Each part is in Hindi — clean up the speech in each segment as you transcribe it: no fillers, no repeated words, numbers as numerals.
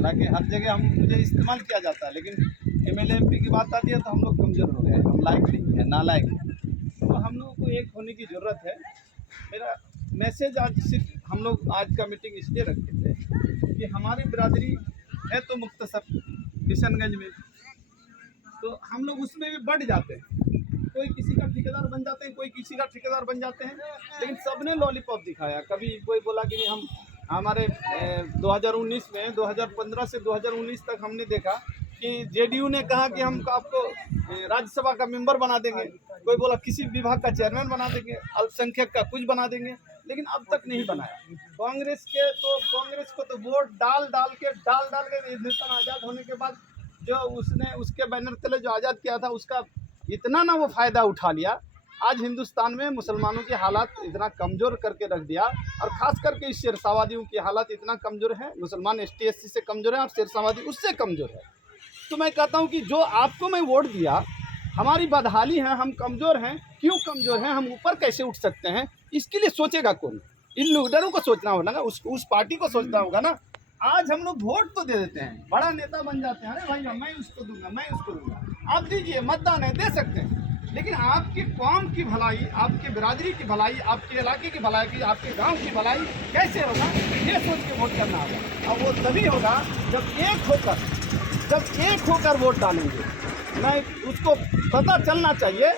हालांकि हर जगह मुझे इस्तेमाल किया जाता है, लेकिन एमएलए एमपी की बात आती है तो हम लोग कमज़ोर हो गए हैं, हम लायक नहीं है, नालायक हैं। तो हम लोगों को एक होने की ज़रूरत है। मेरा मैसेज आज सिर्फ हम लोग आज का मीटिंग इसलिए रखे थे कि हमारी बिरादरी है तो मुख्तसर किशनगंज में, तो हम लोग उसमें भी बढ़ जाते हैं। कोई किसी का ठेकेदार बन जाते हैं, कोई किसी का ठेकेदार बन जाते हैं, लेकिन सबने लॉलीपॉप दिखाया। कभी कोई बोला कि नहीं, हम हमारे 2019 में 2015 से 2019 तक हमने देखा कि जेडीयू ने कहा कि हम आपको राज्यसभा का मेंबर बना देंगे, कोई बोला किसी विभाग का चेयरमैन बना देंगे, अल्पसंख्यक का कुछ बना देंगे, लेकिन अब तक नहीं बनाया। कांग्रेस को तो वोट डाल डाल के हिंदुस्तान आज़ाद होने के बाद जो उसने उसके बैनर तले जो आज़ाद किया था, उसका इतना ना वो फ़ायदा उठा लिया। आज हिंदुस्तान में मुसलमानों की हालात इतना कमज़ोर करके रख दिया, और ख़ास करके इस शेरशाहवादियों की हालात इतना कमज़ोर है। मुसलमान ST SC से कमज़ोर है और शेरशाहवादी उससे कमज़ोर है। तो मैं कहता हूँ कि जो आपको मैं वोट दिया, हमारी बदहाली है, हम कमज़ोर हैं। क्यों कमज़ोर हैं, हम ऊपर कैसे उठ सकते हैं, इसके लिए सोचेगा कौन? इन लीडरों को सोचना होगा ना, उस पार्टी को सोचना होगा ना। आज हम लोग वोट तो दे देते हैं, बड़ा नेता बन जाते हैं, अरे भाई मैं उसको दूंगा, मैं उसको दूंगा। आप दीजिए, मतदान है, दे सकते हैं, लेकिन आपकी कौम की भलाई, आपकी बिरादरी की भलाई, आपके इलाके की भलाई, आपके गांव की भलाई कैसे होगा, ये सोच के वोट करना होगा। और वो तभी होगा जब एक होकर वोट डालेंगे। मैं उसको पता चलना चाहिए,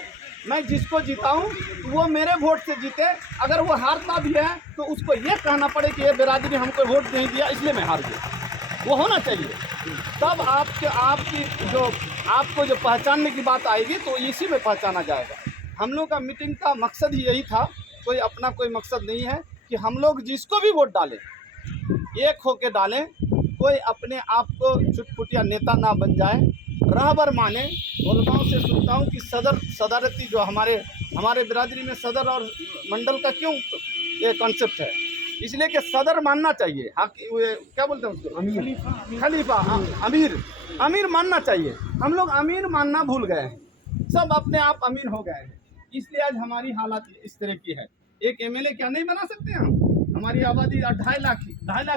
मैं जिसको जीताऊं वो मेरे वोट से जीते। अगर वो हारता भी है तो उसको ये कहना पड़े कि ये बिरादरी हमको वोट नहीं दिया इसलिए मैं हार गया, वो होना चाहिए। तब आपको जो पहचानने की बात आएगी तो इसी में पहचाना जाएगा। हम लोग का मीटिंग का मकसद ही यही था, कोई अपना कोई मकसद नहीं है, कि हम लोग जिसको भी वोट डालें एक होके डालें, कोई अपने आप को छुटपुटिया नेता ना बन जाए, रहबर माने। गोलगांव से सुनता हूँ कि सदरती जो हमारे बिरादरी में सदर और मंडल का क्यों ये कॉन्सेप्ट है, इसलिए कि सदर मानना चाहिए। क्या बोलते हैं उसको, खलीफा, अमीर मानना चाहिए। हम लोग अमीर मानना भूल गए हैं, सब अपने आप अमीर हो गए हैं, इसलिए आज हमारी हालत इस तरह की है। एक MLA क्या नहीं बना सकते हम? हमारी आबादी 2.5 लाख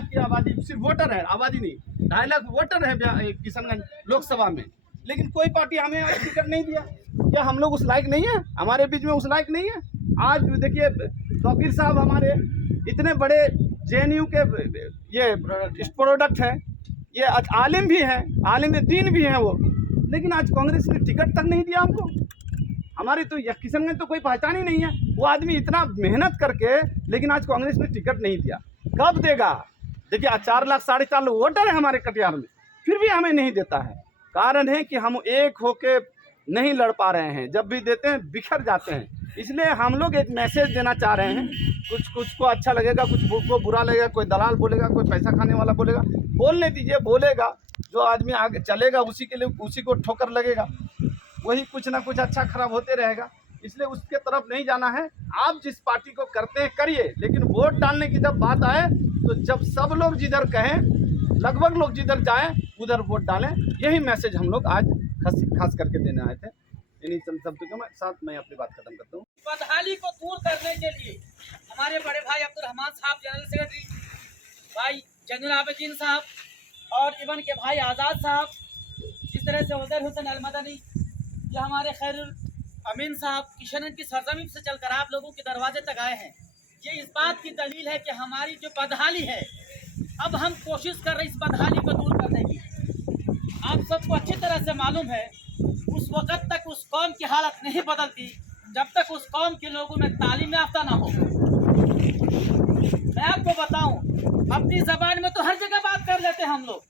की आबादी, सिर्फ वोटर है, आबादी नहीं, 2.5 लाख वोटर है किशनगंज लोकसभा में, लेकिन कोई पार्टी हमें टिकट नहीं दिया। क्या हम लोग उस लायक नहीं है? हमारे बीच में उस लायक नहीं है? आज देखिए तौकीर साहब हमारे इतने बड़े JNU के ये प्रोडक्ट है, ये आलिम भी हैं, आलिम दीन भी हैं वो, लेकिन आज कांग्रेस ने टिकट तक नहीं दिया हमको। हमारी तो किशनगंज तो कोई पहचान ही नहीं है। वो आदमी इतना मेहनत करके, लेकिन आज कांग्रेस ने टिकट नहीं दिया, कब देगा? देखिए 4 लाख 4.5 लाख वोटर है हमारे कटिहार में, फिर भी हमें नहीं देता है। कारण है कि हम एक होके नहीं लड़ पा रहे हैं, जब भी देते हैं बिखर जाते हैं। इसलिए हम लोग एक मैसेज देना चाह रहे हैं, कुछ को अच्छा लगेगा, कुछ को बुरा लगेगा, कोई दलाल बोलेगा, कोई पैसा खाने वाला बोलेगा, बोलने दीजिए, बोलेगा। जो आदमी आगे चलेगा उसी के लिए उसी को ठोकर लगेगा, वही कुछ ना कुछ अच्छा खराब होते रहेगा। इसलिए उसके तरफ नहीं जाना है। आप जिस पार्टी को करते हैं करिए, लेकिन वोट डालने की जब बात आए तो जब सब लोग जिधर कहें, लगभग लोग जिधर जाएं उधर वोट डालें। यही मैसेज हम लोग आज खास करके देने आए थे। इन्हीं शब्दों के साथ मैं अपनी बात खत्म करता हूँ। बदहाली को दूर करने के लिए हमारे बड़े भाई अब्दुल-रहमान साहब जनरल सेक्रेटरी, भाई जैनुल आबिदीन साहब और इवन के भाई आज़ाद साहब, जिस तरह से उज़ैर हुसैन अल-मदनी, जो हमारे खैरुल अमीन साहब किशनगंज की सरजमीन से चलकर आप लोगों के दरवाजे तक आए हैं, ये इस बात की दलील है कि हमारी जो बदहाली है, अब हम कोशिश कर रहे हैं इस बदहाली को दूर करने की। आप सबको अच्छी तरह से मालूम है, उस वक़्त तक उस कौम की हालत नहीं बदलती जब तक उस कौम के लोगों में तालीम याफ्ता ना हो। मैं आपको बताऊं, अपनी ज़बान में तो हर जगह बात कर लेते हैं हम लोग,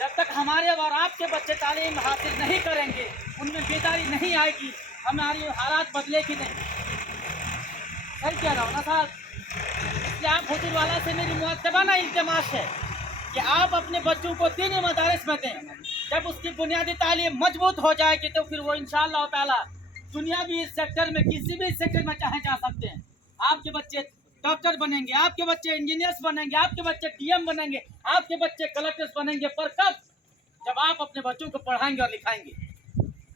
जब तक हमारे और आपके बच्चे तालीम हासिल नहीं करेंगे, उनमें बेदारी नहीं आएगी, हमारी हालात बदलेगी नहीं। सर कह रहा हूँ ना साहब, इसलिए आप हुजूर वाला से मेरी मुअत्तबाना इल्तिमास है कि आप अपने बच्चों को दीनी मदारिस में दें। जब उसकी बुनियादी तालीम मजबूत हो जाएगी तो फिर वो इंशाअल्लाह ताला दुनियावी सेक्टर में, किसी भी सेक्टर में चाहे जा सकते हैं। आपके बच्चे डॉक्टर बनेंगे, आपके बच्चे इंजीनियर्स बनेंगे, आपके बच्चे DM बनेंगे, आपके बच्चे कलेक्टर्स बनेंगे, पर कब? जब आप अपने बच्चों को पढ़ाएंगे और लिखाएंगे।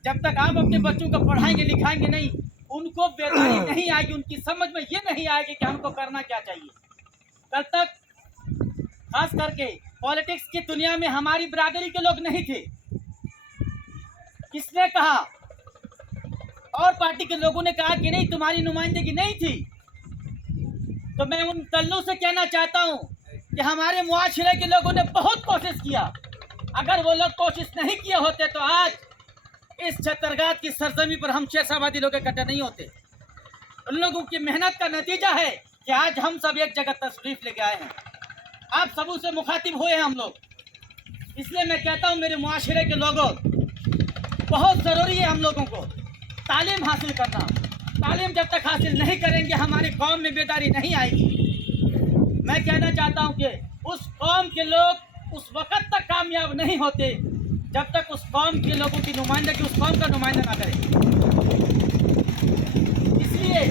जब तक आप अपने बच्चों को पढ़ाएंगे लिखाएंगे नहीं, उनको बेदारी नहीं आएगी, उनकी समझ में ये नहीं आएगी कि हमको करना क्या चाहिए। कल तक खास करके पॉलिटिक्स की दुनिया में हमारी बिरादरी के लोग नहीं थे। किसने कहा? और पार्टी के लोगों ने कहा कि नहीं, तुम्हारी नुमाइंदगी नहीं थी। तो मैं उन दलों से कहना चाहता हूं कि हमारे मुआशरे के लोगों ने बहुत कोशिश किया। अगर वो लोग कोशिश नहीं किए होते तो आज इस छतरगाद की सरजमी पर हम शेरशाहबादी लोग इकट्ठे नहीं होते। उन लोगों की मेहनत का नतीजा है कि आज हम सब एक जगह तशरीफ लेके आए हैं। आप सबों से मुखातिब हुए हैं हम लोग। इसलिए मैं कहता हूं मेरे मुआशरे के लोगों, बहुत ज़रूरी है हम लोगों को तालीम हासिल करना। तालीम जब तक हासिल नहीं करेंगे हमारी कौम में बेदारी नहीं आएगी। मैं कहना चाहता हूं कि उस कौम के लोग उस वक़्त तक कामयाब नहीं होते जब तक उस कौम के लोगों की नुमाइंदगी उस कौम का नुमाइंदा ना करे। इसलिए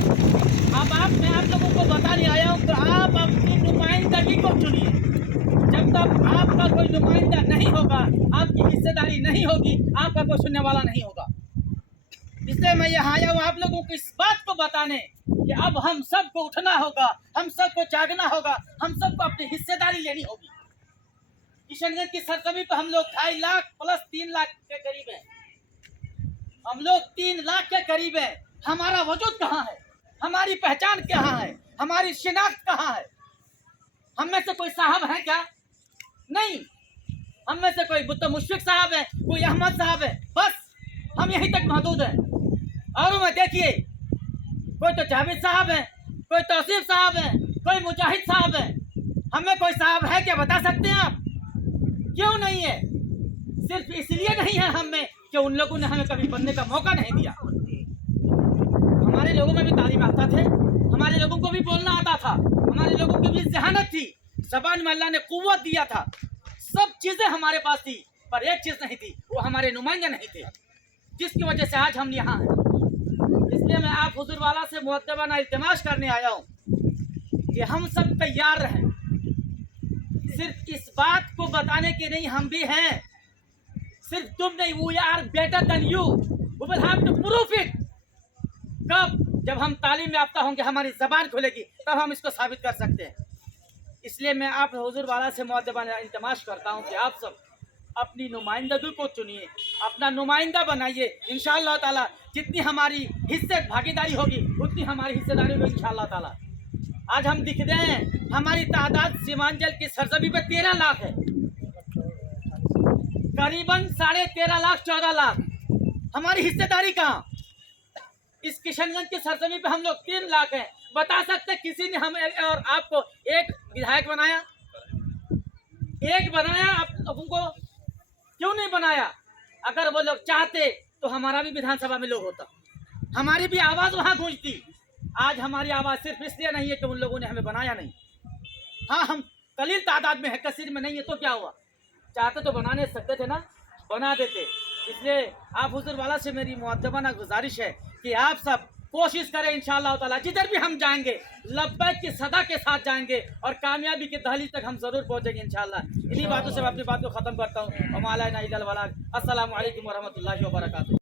मैं आप लोगों को बताने आया हूं कि आप अपनी नुमाइंदगी को चुनिए। जब तक आपका कोई नुमाइंदा नहीं होगा, आपकी हिस्सेदारी नहीं होगी, आपका कोई सुनने वाला नहीं होगा। इसलिए मैं यहाँ आया हूँ आप लोगों को इस बात को बताने कि अब हम सबको उठना होगा, हम सबको जागना होगा, हम सबको अपनी हिस्सेदारी लेनी होगी। किशनगंज की सरजमी पर हम लोग 2.5 लाख प्लस 3 लाख के करीब हैं। हम लोग 3 लाख के करीब हैं। हमारा वजूद कहाँ है? हमारी पहचान कहाँ है? हमारी शिनाख्त कहाँ है? हम में से कोई साहब है क्या? नहीं। हम में से कोई बुद्ध मुशफिक साहब है, कोई अहमद साहब है, बस हम यहीं तक महदूद हैं। और मैं देखिए, कोई तो जावेद साहब है, कोई तौसीफ साहब है, कोई मुजाहिद साहब है। हमें कोई साहब है क्या? बता सकते हैं आप? क्यों नहीं है? सिर्फ इसलिए नहीं है हम में कि उन लोगों ने हमें कभी बनने का मौका नहीं दिया। हमारे लोगों में भी तालीम आता थे, हमारे लोगों को भी बोलना आता था, हमारे लोगों की भी जहानत थी, ज़बान में अल्लाह ने कुव्वत दिया था, सब चीज़ें हमारे पास थी। पर एक चीज़ नहीं थी, वो हमारे नुमाइंदे नहीं थे, जिसकी वजह से आज हम यहाँ हैं। इसलिए मैं आप हुजूर वाला से मुअद्दबाना इल्तिमास करने आया हूँ कि हम सब तैयार रहें। सिर्फ इस बात को बताने के नहीं, हम भी हैं। सिर्फ तुम नहीं, we are better than you, we will have to prove it. कब? जब हम तालीम याफ्ता होंगे, हमारी ज़बान खुलेगी, तब हम इसको साबित कर सकते हैं। इसलिए मैं आप हुजूर वाला से मुअद्दबाना इल्तिमास करता हूँ कि आप सब अपनी नुमाइंदगी को चुनिए, अपना नुमाइंदा बनाइए। इंशाअल्लाह ताला जितनी हमारी हिस्से भागीदारी होगी उतनी हमारी हिस्सेदारी होगी इंशाअल्लाह ताला। आज हम दिख रहे हैं, हमारी तादाद सीमांचल की सरजमी पे 13 लाख है, करीबन 13.5 लाख 14 लाख। हमारी हिस्सेदारी कहाँ? इस किशनगंज की सरजमी पे हम लोग 3 लाख हैं। बता सकते किसी ने हमें और आपको एक विधायक बनाया? एक बनाया? आप लोगों को क्यों नहीं बनाया? अगर वो लोग चाहते तो हमारा भी विधानसभा में लोग होता, हमारी भी आवाज़ वहाँ गूंजती। आज हमारी आवाज़ सिर्फ इसलिए नहीं है कि उन लोगों ने हमें बनाया नहीं। हाँ, हम कलील तादाद में है, कसीर में नहीं है, तो क्या हुआ? चाहते तो बना नहीं सकते थे ना, बना देते। इसलिए आप हुजूर वाला से मेरी मुअद्दबाना गुजारिश है कि आप सब कोशिश करें इंशाअल्लाह ताला, जिधर भी हम जाएंगे लब्बैक की सदा के साथ जाएंगे और कामयाबी की दहलीज तक हम ज़रूर पहुंचेंगे इंशाअल्लाह। इन्हीं बातों से मैं अपनी बात को ख़त्म करता हूँ। अस्सलामु अलैकुम व रहमतुल्लाहि व बरकातुहू।